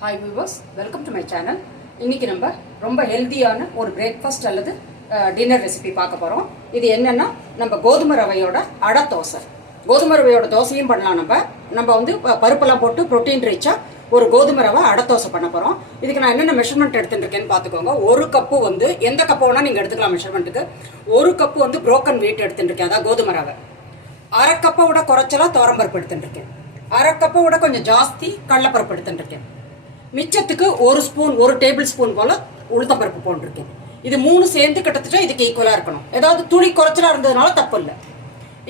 Hi viewers, welcome to my channel. இன்றைக்கி நம்ம ரொம்ப ஹெல்த்தியான ஒரு பிரேக்ஃபாஸ்ட் அல்லது டின்னர் ரெசிபி பார்க்க போகிறோம். இது என்னென்னா நம்ம கோதுமை ரவையோட அடை தோசை. கோதுமை ரவையோட தோசையும் பண்ணலாம். நம்ம வந்து பருப்பெல்லாம் போட்டு ப்ரோட்டீன் ரிச்சாக ஒரு கோதுமை ரவை அடை தோசை பண்ண போகிறோம். இதுக்கு நான் என்னென்ன மெஷர்மெண்ட் எடுத்துட்டுருக்கேன்னு பார்த்துக்கோங்க. ஒரு கப்பு வந்து எந்த கப்பு வேணால் நீங்கள் எடுத்துக்கலாம் மெஷர்மெண்ட்டுக்கு. ஒரு கப்பு வந்து ப்ரோக்கன் வீட் எடுத்துட்டுருக்கேன், அதான் கோதுமை ரவை. அரை கப்பை விட குறைச்சலாக துவரம்பருப்பு எடுத்துட்டுருக்கேன். அரை கப்பை விட கொஞ்சம் ஜாஸ்தி கடலைப்பருப்பு எடுத்துட்டுருக்கேன். மிச்சத்துக்கு ஒரு டேபிள் ஸ்பூன் போல் உளுத்தம்பருப்பு போட்டிருக்கேன். இது மூணு சேர்ந்து கிட்டத்தட்ட இதுக்கு ஈக்குவலாக இருக்கணும். ஏதாவது துளி குறைச்சலாக இருந்ததுனால தப்பு இல்லை.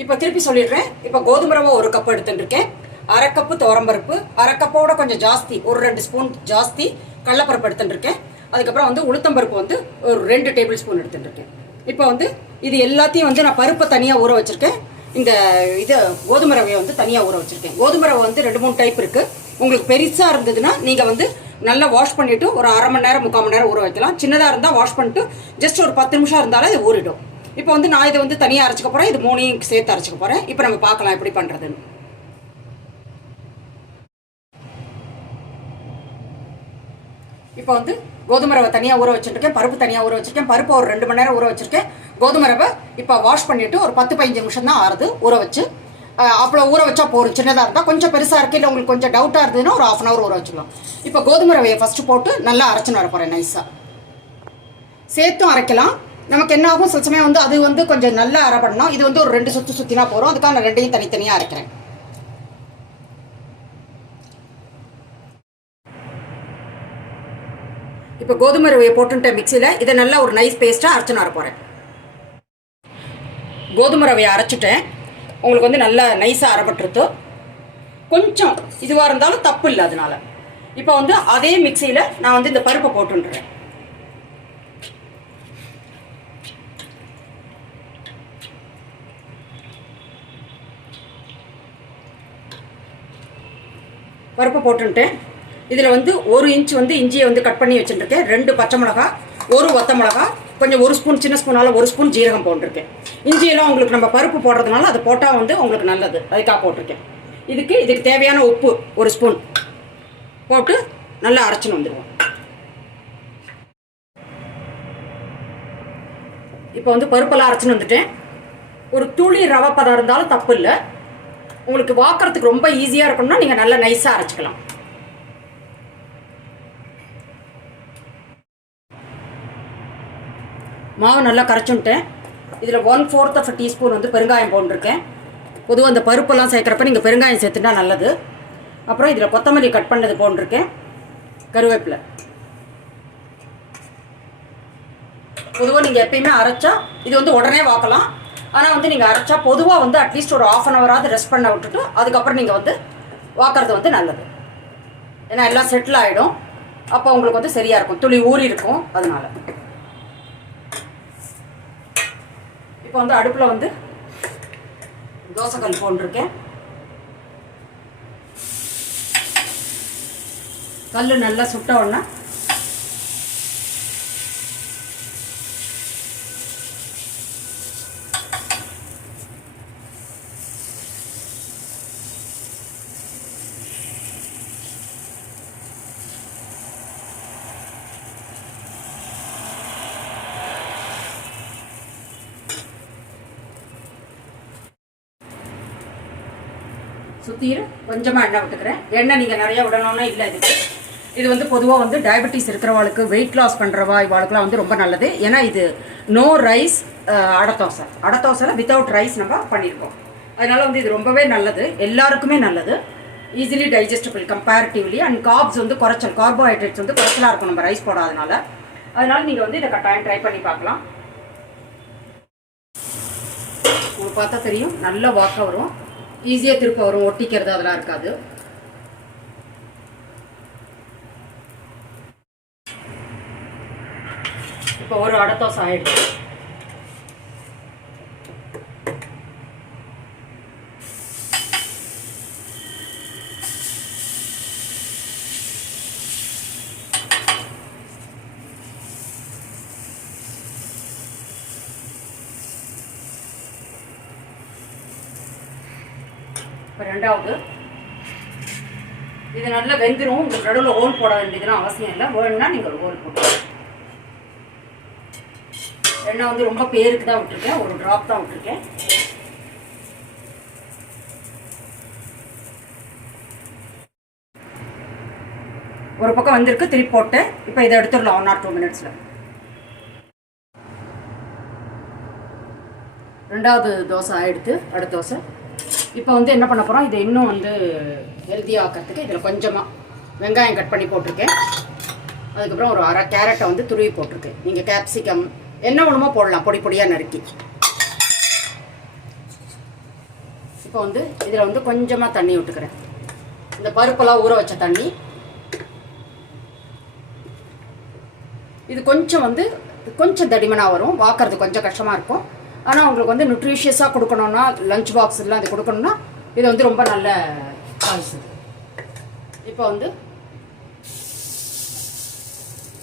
இப்போ திருப்பி சொல்லிடுறேன். இப்போ கோதுமை ரவை ஒரு கப்பு எடுத்துட்டுருக்கேன். அரை கப்பு துவரம்பருப்பு, அரை கப்போட கொஞ்சம் ஜாஸ்தி ஒரு 2 ஸ்பூன் ஜாஸ்தி கடலைப்பருப்பு எடுத்துட்டுருக்கேன். அதுக்கப்புறம் வந்து உளுத்தம்பருப்பு வந்து ஒரு 2 டேபிள் ஸ்பூன் எடுத்துட்டுருக்கேன். இப்போ வந்து இது எல்லாத்தையும் வந்து நான் பருப்பை தனியாக ஊற வச்சுருக்கேன். இந்த கோதுமை ரவையை வந்து தனியாக ஊற வச்சுருக்கேன். கோதுமை ரவை வந்து 2-3 டைப் இருக்குது. உங்களுக்கு பெருசாக இருந்ததுன்னா நீங்கள் வந்து நல்லா வாஷ் பண்ணிவிட்டு ஒரு அரை மணி நேரம் 3/4 மணி நேரம் ஊற வைக்கலாம். சின்னதாக இருந்தால் வாஷ் பண்ணிட்டு ஜஸ்ட் ஒரு 10 நிமிஷம் இருந்தாலும் இது ஊறிடும். இப்போ வந்து நான் இதை வந்து தனியாக அரைச்சிக்க போகிறேன். இது மூணையும் சேர்த்து அரைச்சிக்க போகிறேன். இப்போ நம்ம பார்க்கலாம் எப்படி பண்ணுறதுன்னு. இப்போ வந்து கோதுமை ரவை தனியாக ஊற வச்சுருக்கேன், பருப்பு தனியாக ஊற வச்சுருக்கேன். பருப்பு ஒரு 2 மணி நேரம் ஊற வச்சுருக்கேன். கோதுமை ரவை இப்போ வாஷ் பண்ணிவிட்டு ஒரு 10-15 நிமிஷம் தான் ஆறுது ஊற வச்சு. அவ்வளோ ஊற வச்சா போதும். சின்னதாக இருந்தால். கொஞ்சம் பெருசாக இருக்குது, இல்லை உங்களுக்கு கொஞ்சம் டவுட்டாக இருந்ததுன்னா ஒரு 1/2 hour ஊற வச்சுக்கலாம். இப்போ கோதுமை ரவையை ஃபஸ்ட்டு போட்டு நல்லா அரைச்சின்னு வர போகிறேன். நைஸாக சேர்த்தும் அரைக்கலாம். நமக்கு என்ன ஆகும், சில சமயம் வந்து அது வந்து கொஞ்சம் நல்லா அரைப்படணும். இது வந்து ஒரு 2 சுற்று சுற்றினா போகிறோம். அதுக்காக நான் 2யும் தனித்தனியாக அரைக்கிறேன். இப்போ கோதுமை ரவையை போட்டுட்ட மிக்சியில் இதை நல்லா ஒரு நைஸ் பேஸ்ட்டாக அரைச்சின்னு வர போகிறேன். கோதுமை ரவையை அரைச்சிட்டேன். உங்களுக்கு வந்து நல்லா நைஸாக அரைப்பட்டுருத்து. கொஞ்சம் இதுவாக இருந்தாலும் தப்பு இல்லை. அதனால இப்போ வந்து அதே மிக்சியில் நான் வந்து இந்த பருப்பை போட்டுன்றேன். பருப்பை போட்டுட்டேன். இதில் வந்து 1 இன்ச் வந்து இஞ்சியை வந்து கட் பண்ணி வச்சுட்டுருக்கேன். 2 பச்சை மிளகா, 1 ஒத்த மிளகா, கொஞ்சம் 1 ஸ்பூன் சின்ன ஸ்பூனால் 1 ஸ்பூன் ஜீரகம் போட்டிருக்கேன். இஞ்சியெல்லாம் உங்களுக்கு நம்ம பருப்பு போடுறதுனால அது போட்டால் வந்து உங்களுக்கு நல்லது, அதுக்காக போட்டிருக்கேன். இதுக்கு தேவையான உப்பு 1 ஸ்பூன் போட்டு நல்லா அரைச்சின்னு வந்துடுவோம். இப்போ வந்து பருப்பெல்லாம் அரைச்சின்னு வந்துட்டேன். ஒரு துளி ரவை பதம் இருந்தாலும் தப்பு இல்லை. உங்களுக்கு வாக்குறதுக்கு ரொம்ப ஈஸியாக இருக்கணும்னா நீங்கள் நல்லா நைஸாக அரைச்சிக்கலாம். மாவு நல்லா கரைச்சுட்டேன். இதில் 1/4 டீஸ்பூன் வந்து பெருங்காயம் போட்டிருக்கேன். பொதுவாக அந்த பருப்பெல்லாம் சேர்க்குறப்ப நீங்கள் பெருங்காயம் சேர்த்துட்டா நல்லது. அப்புறம் இதில் கொத்தமல்லி கட் பண்ணது போட்டிருக்கேன். கருவேப்பிலை. பொதுவாக நீங்கள் எப்பயுமே அரைச்சா இது வந்து உடனே வாக்கலாம். ஆனால் வந்து நீங்கள் அரைச்சா பொதுவாக வந்து அட்லீஸ்ட் ஒரு 1/2 hour ரெஸ்ட் பண்ண விட்டுட்டு அதுக்கப்புறம் நீங்கள் வந்து வாக்கிறது வந்து நல்லது. ஏன்னா எல்லாம் செட்டில் ஆகிடும். அப்போ உங்களுக்கு வந்து சரியாக இருக்கும். துளி ஊறி இருக்கும். அதனால இப்போ வந்து அடுப்பில் வந்து தோசைக்கல் போட்டிருக்கேன். கல் நல்லா சுட்ட உடனே சுற்றிட்டு கொஞ்சமாக எண்ணெய் விட்டுக்கிறேன். எண்ணெய் நீங்கள் நிறையா விடணும்னா இல்லை. இது வந்து பொதுவாக வந்து டயபெட்டிஸ் இருக்கிறவாளுக்கு, வெயிட் லாஸ் பண்ணுறவா இவாளுக்குலாம் வந்து ரொம்ப நல்லது. ஏன்னா இது நோ ரைஸ் அடை தோசையில் வித்தவுட் ரைஸ் நம்ம பண்ணியிருக்கோம். அதனால் வந்து இது ரொம்பவே நல்லது, எல்லாருக்குமே நல்லது. Easily digestible comparatively. And corps வந்து கார்போஹைட்ரேட்ஸ் வந்து குறைச்சலாக இருக்கும் நம்ம ரைஸ் போடாதனால. அதனால் நீங்கள் வந்து இதை கட்டாயம் ட்ரை பண்ணி பார்க்கலாம். உங்களுக்கு பார்த்தா தெரியும், நல்ல வாக்க வரும், ஈஸியாக திருப்ப வரும், ஒட்டிக்கிறது அதெல்லாம் இருக்காது. இப்போ ஒரு அடை தோசை ஆயிடுச்சு. இப்போ 2வது இது நல்லா வெந்துடும். உங்களுக்கு நடுவில் ஹோல் போட வேண்டியதுலாம் அவசியம் இல்லை. வேணும்னா நீங்கள் ஒரு ஹோல் போட்டு. எண்ணெய் வந்து ரொம்ப பேருக்கு தான் விட்டுருக்கேன், ஒரு ட்ராப் தான் விட்டுருக்கேன். ஒரு பக்கம் வந்திருக்கு, திருப்பி போட்டு இப்போ இதை எடுத்துடலாம் 1 or 2 minutesல. ரெண்டாவது தோசை ஆகிடுத்து, அடுத்த தோசை. இப்போ வந்து என்ன பண்ண போகிறோம், இதை இன்னும் வந்து ஹெல்த்தியாக ஆக்கிறதுக்கு இதில் கொஞ்சமாக வெங்காயம் கட் பண்ணி போட்டிருக்கேன். அதுக்கப்புறம் ஒரு அரை கேரட்டை வந்து துருவி போட்டிருக்கேன். நீங்கள் கேப்சிகம் என்ன வேணுமோ போடலாம், பொடி பொடியாக நறுக்கி. இப்போ வந்து இதில் வந்து கொஞ்சமாக தண்ணி விட்டுக்கிறேன். இந்த பருப்பெல்லாம் ஊற வச்ச தண்ணி. இது கொஞ்சம் வந்து கொஞ்சம் தடிமனாக வரும், வாக்கிறது கொஞ்சம் கஷ்டமாக இருக்கும். ஆனால் உங்களுக்கு வந்து நியூட்ரிஷியஸாக கொடுக்கணுன்னா, லஞ்ச் பாக்ஸ்லாம் இது கொடுக்கணுன்னா இது வந்து ரொம்ப நல்ல சாய்ஸ். இப்போ வந்து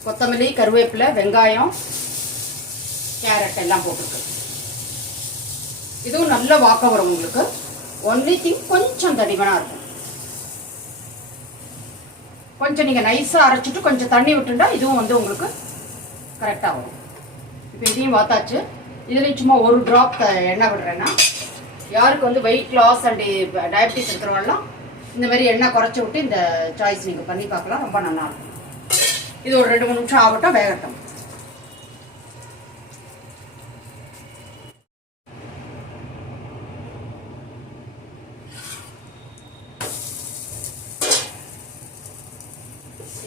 கொத்தமல்லி, கருவேப்பிலை, வெங்காயம், கேரட் எல்லாம் போட்டுருக்கு. இதுவும் நல்ல வாக்கம் வரும் உங்களுக்கு. ஒன்லி திங் கொஞ்சம் தடிமனாக இருக்கும். கொஞ்சம் நீங்கள் நைஸாக அரைச்சிட்டு கொஞ்சம் தண்ணி விட்டுண்டா இதுவும் வந்து உங்களுக்கு கரெக்டாக வரும். இப்போ இதையும் பார்த்தாச்சு. இதுலேயும் சும்மா ஒரு ட்ராப் எண்ணெய் விடுறேன்னா, யாருக்கு வந்து வெயிட் லாஸ் அண்ட் டயபிட்டிஸ் இருக்கிறவங்களாம் இந்த மாதிரி எண்ணெய் குறைச்சி விட்டு இந்த சாய்ஸ் நீங்கள் பண்ணி பார்க்கலாம், ரொம்ப நல்லாயிருக்கும். இது ஒரு 2-3 நிமிஷம் ஆகட்டும், வேகட்டும்.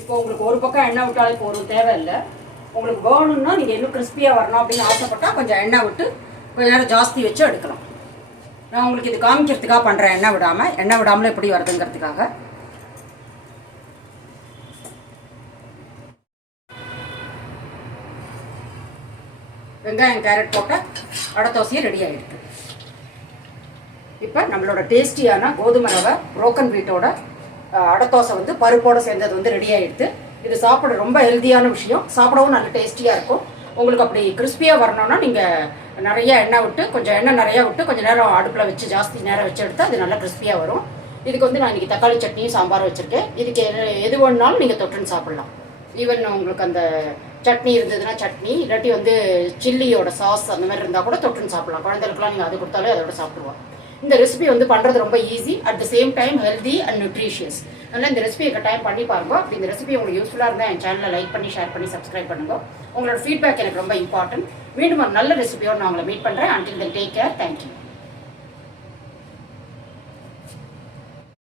இப்போ உங்களுக்கு ஒரு பக்கம் எண்ணெய் விட்டாலே போதும், தேவையில்லை. உங்களுக்கு வேணும்னா நீங்கள் இன்னும் கிறிஸ்பியாக வரணும் அப்படின்னு ஆசைப்பட்டால் கொஞ்சம் எண்ணெய் விட்டு கொஞ்சம் நேரம் ஜாஸ்தி வச்சு எடுக்கலாம். நான் உங்களுக்கு இது காமிக்கிறதுக்காக பண்ணுறேன், எண்ணெய் விடாமலே எப்படி வருதுங்கிறதுக்காக. வெங்காயம் கேரட் போட்ட அடை தோசையை ரெடி ஆகிடுது. இப்போ நம்மளோட டேஸ்டியான கோதுமை ரவை புரோக்கன் வீட்டோட அடை தோசை வந்து பருப்போடு சேர்ந்தது வந்து ரெடி ஆகிடுது. இது சாப்பிட ரொம்ப ஹெல்த்தியான விஷயம், சாப்பிடவும் நல்ல டேஸ்டியாக இருக்கும். உங்களுக்கு அப்படி கிறிஸ்பியாக வரணும்னா நீங்கள் நிறைய எண்ணெய் விட்டு, கொஞ்சம் எண்ணெய் நிறையா விட்டு கொஞ்சம் நேரம் அடுப்பில் வச்சு ஜாஸ்தி நேரம் வச்சு எடுத்தால் அது நல்லா கிறிஸ்பியாக வரும். இதுக்கு வந்து நான் இன்றைக்கி தக்காளி சட்னியும் சாம்பார் வச்சுருக்கேன். இதுக்கு எது வேணுனாலும் நீங்கள் தொட்டுன்னு சாப்பிட்லாம். ஈவன் உங்களுக்கு அந்த சட்னி இருந்ததுன்னா சட்னி, இல்லாட்டி வந்து சில்லியோட சாஸ் அந்த மாதிரி இருந்தால் கூட தொட்டுன்னு சாப்பிட்லாம். குழந்தைகளுக்குலாம் நீங்கள் அது கொடுத்தாலே அதோட சாப்பிடுவோம். இந்த ரெசிபி வந்து பண்ணுறது ரொம்ப easy, at the same time healthy and nutritious. அதனால் இந்த ரெசிபியை கட்டாயம் பண்ணி பாருங்க. அப்படி இந்த ரெசிபி உங்களுக்கு யூஸ்ஃபுல்லாக இருந்தால் என் சேனலை லைக் பண்ணி, ஷேர் பண்ணி, சப்ஸ்கிரைப் பண்ணுங்க. உங்களோட ஃபீட்பேக் எனக்கு ரொம்ப இம்பார்ட்டன்ட். மீண்டும் ஒரு நல்ல ரெசிபியோடு நான் உங்களை மீட் பண்ணுறேன். Until then take care. Thank you.